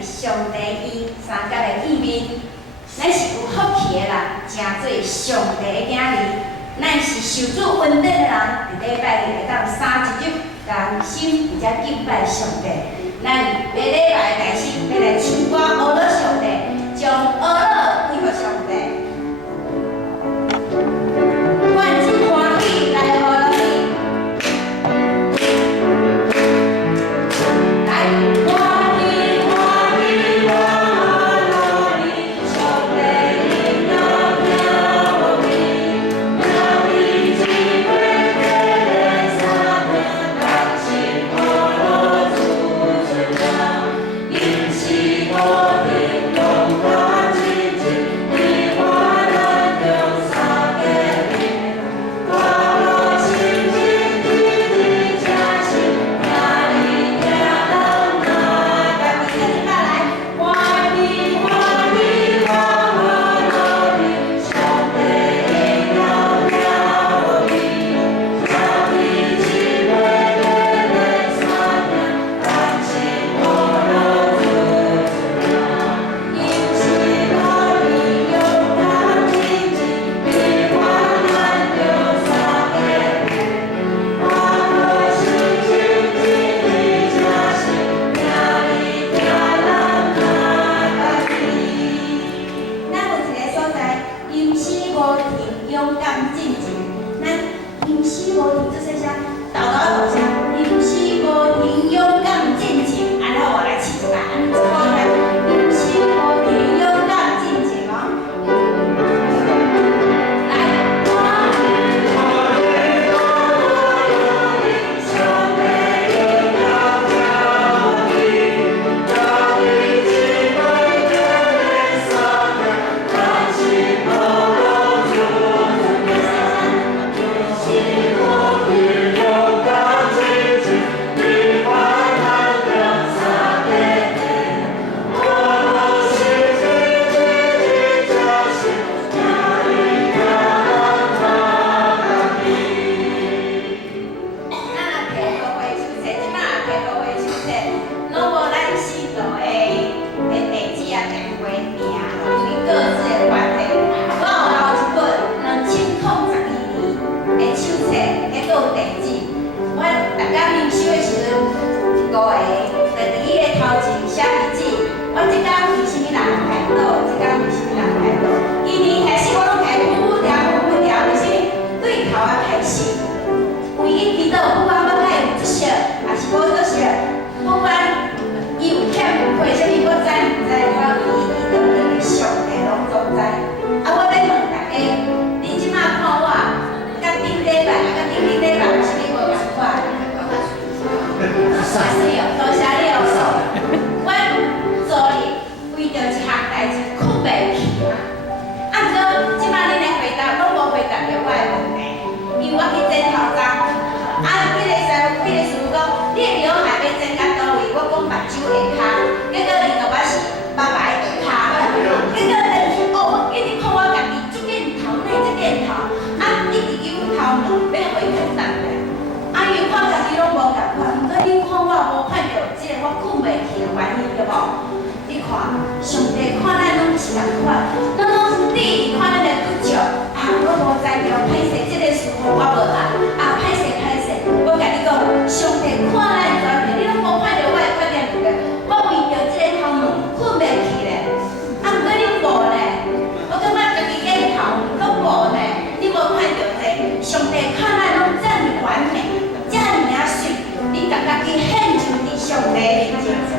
伫上帝伊三角的见面，咱是有福气的人，成做上帝的囝儿。咱是受主恩典的人，伫礼拜日会当三一日甘心而且敬拜上帝。咱下礼拜的开始要来唱歌阿乐上帝，将阿乐归给上帝。愿真欢喜来阿乐你。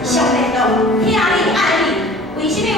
上帝都听你爱你，为什么？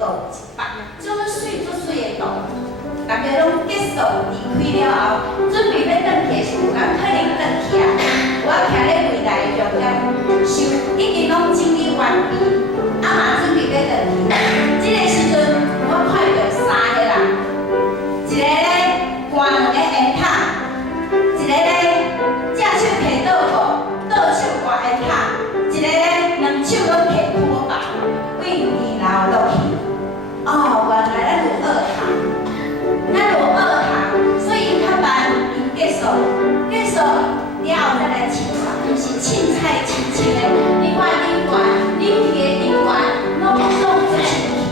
道一百，足水的道。大家拢结束离开了后，准备要转去的时候，咱可能转去啊。我徛咧柜台重点收，已经拢整理完毕，嘛准备要转去。这个时阵，我看到3个人，一个咧换2个烟塔，一个咧正手摕倒鼓，倒手换烟塔，一个咧2手拢摕拖把，为2楼落去。哦，原来咱有2堂。咱有2堂，所以较慢因结束了后再来清菜，就是凊彩清清的。你看宾馆，恁去的宾馆，拢做做清气，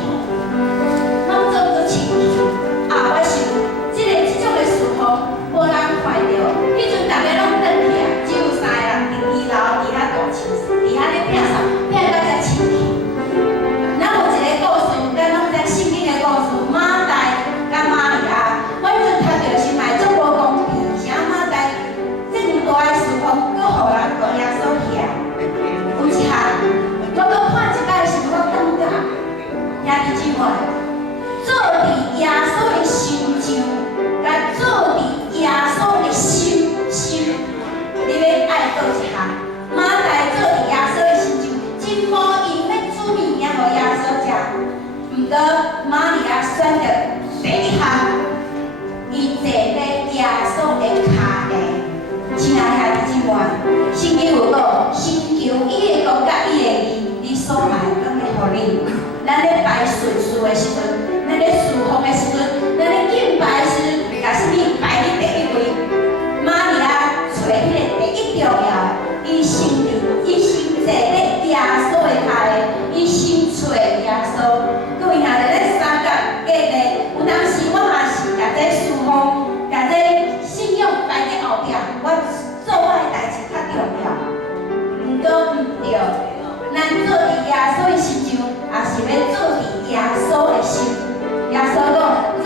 拢做做清气。我想，这种的事况无人看到，迄阵大家拢转去啊，只有3个人伫2楼伫遐大清洗，伫遐咧拼扫，拼到遮清气。咱有一个故事，咱拢知圣经的故事，马代甲玛利亚。我迄阵读到是嘛，足无公平，啥马代这么大的事况，搁互人互耶稣遐。有一项，我搁看一摆时，我感觉，兄弟姊妹，做伫耶稣的心上，甲做伫耶稣的心，你要爱倒一项？马代做伫耶稣的心上，真无用要煮物件互耶稣食，毋过玛利亚选择第一项。伊坐咧耶稣的脚下，亲爱的兄弟姊妹，圣经有讲，寻求伊的国甲伊的义，你所爱拢会互你。咱咧拜顺序的时阵，咱咧侍奉的时阵，咱咧敬拜的时阵，甲什么排伫第一位？玛利亚找迄个第一重要，伊先坐咧耶稣的脚下，伊先找耶稣。各位兄弟，咱三角隔咧，有当时我嘛是甲这侍奉，甲这信仰摆伫后壁，我做我的代志较重要。毋过毋对，咱做伫耶稣的心上，也是要做伫耶稣的心。耶稣讲，做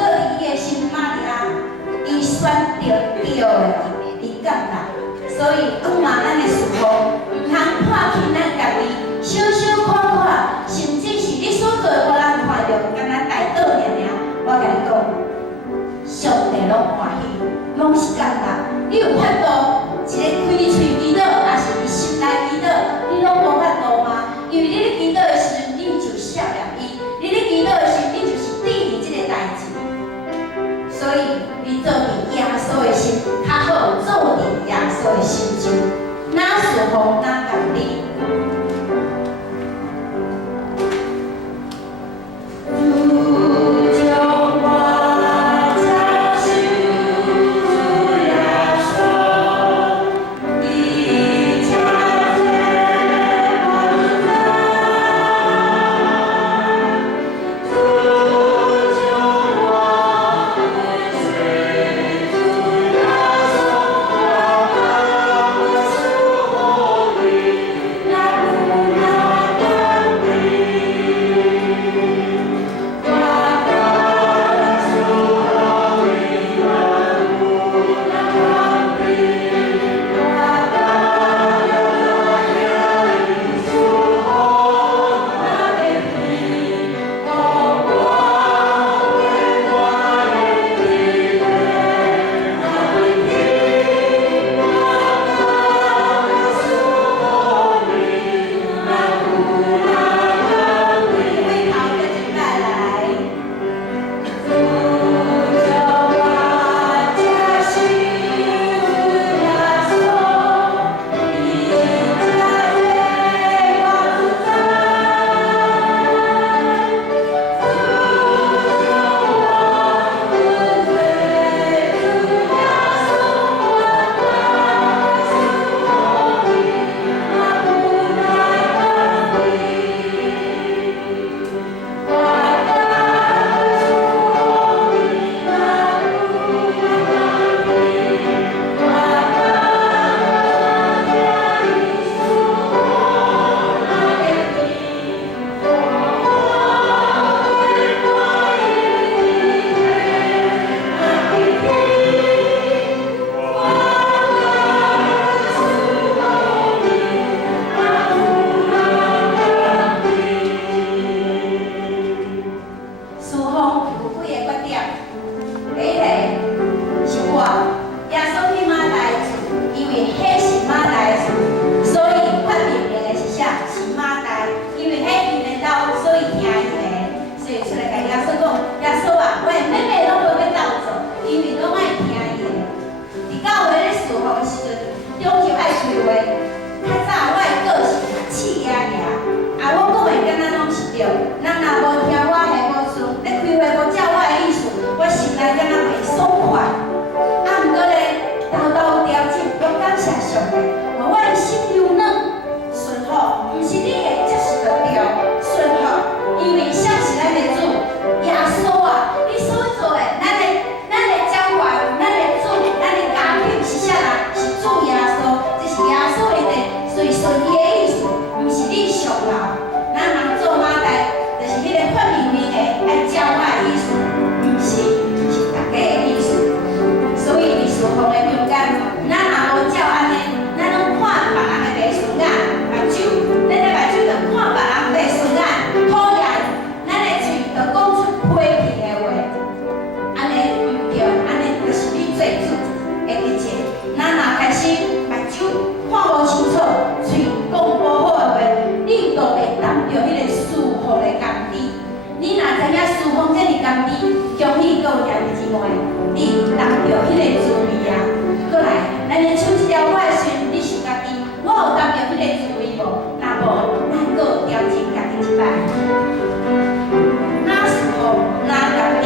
的，你当着迄个滋味啊。过来，咱咧唱一条我的时，你想家己，我有当着迄个滋味无？若无，咱搁调整家己一摆。哪时候哪家己？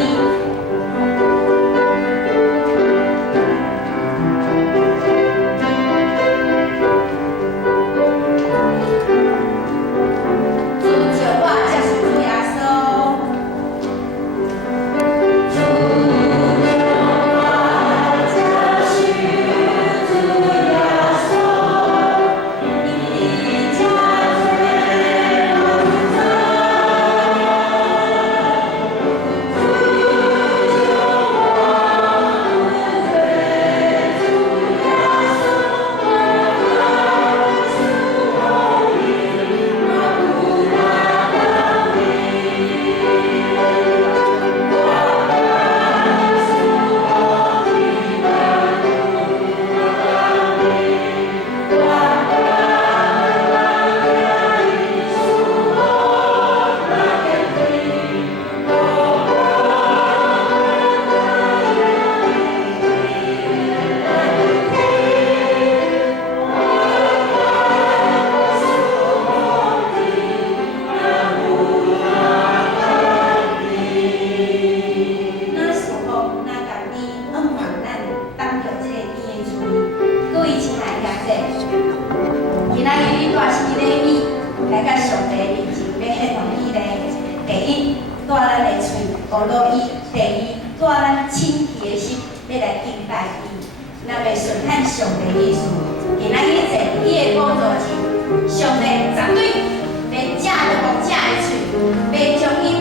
学落伊第二，带咱清气的心，要来敬拜伊，咱要顺探上帝意思。今仔日坐伊的宝座前，上帝绝对袂遮着木遮的喙，袂将伊